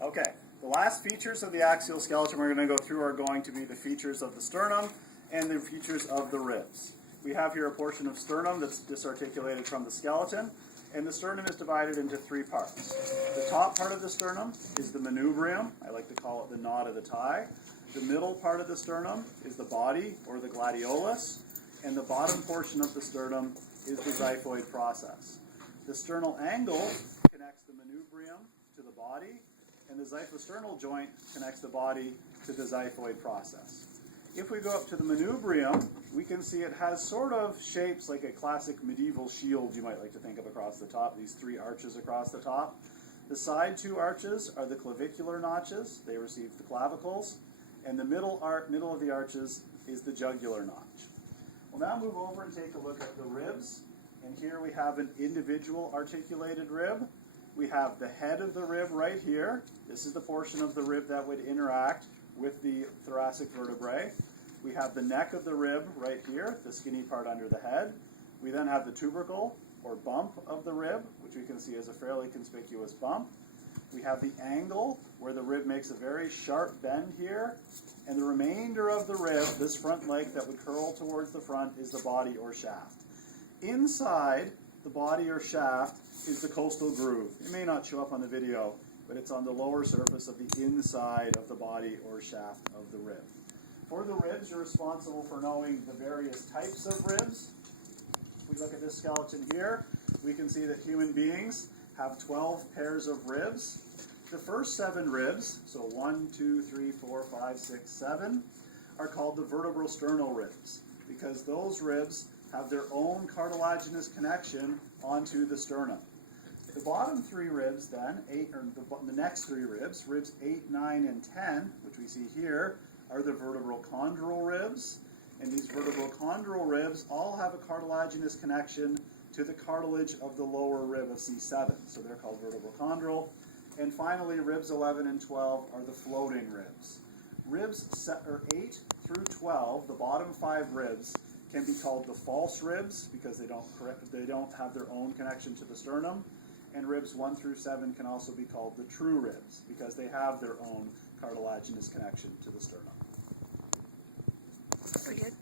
Okay, the last features of the axial skeleton we're going to go through are going to be the features of the sternum and the features of the ribs. We have here a portion of sternum that's disarticulated from the skeleton, and the sternum is divided into three parts. The top part of the sternum is the manubrium. I like to call it the knot of the tie. The middle part of the sternum is the body, or the gladiolus, and the bottom portion of the sternum is the xiphoid process. The sternal angle connects the manubrium to the body, and the xiphosternal joint connects the body to the xiphoid process. If we go up to the manubrium, we can see it has sort of shapes like a classic medieval shield you might like to think of across the top, these three arches across the top. The side two arches are the clavicular notches. They receive the clavicles. And the middle of the arches is the jugular notch. We'll now move over and take a look at the ribs. And here we have an individual articulated rib. We have the head of the rib right here. This is the portion of the rib that would interact with the thoracic vertebrae. We have the neck of the rib right here, the skinny part under the head. We then have the tubercle, or bump of the rib, which we can see as a fairly conspicuous bump. We have the angle, where the rib makes a very sharp bend here. And the remainder of the rib, this front leg that would curl towards the front, is the body or shaft. Inside the body or shaft is the costal groove. It may not show up on the video, but it's on the lower surface of the inside of the body or shaft of the rib. For the ribs, you're responsible for knowing the various types of ribs. If we look at this skeleton here, we can see that human beings have 12 pairs of ribs. The first 7 ribs, so 1, 2, 3, 4, 5, 6, 7, are called the vertebrosternal ribs, because those ribs have their own cartilaginous connection onto the sternum. The bottom 3 ribs then, the next 3 ribs, ribs 8, 9, and 10, which we see here, are the vertebrochondral ribs. And these vertebrochondral ribs all have a cartilaginous connection to the cartilage of the lower rib of C7. So they're called vertebrochondral. And finally, ribs 11 and 12 are the floating ribs. Ribs 8 through 12, the bottom 5 ribs, can be called the false ribs because they don't have their own connection to the sternum. And ribs 1 through 7 can also be called the true ribs because they have their own cartilaginous connection to the sternum. Very good.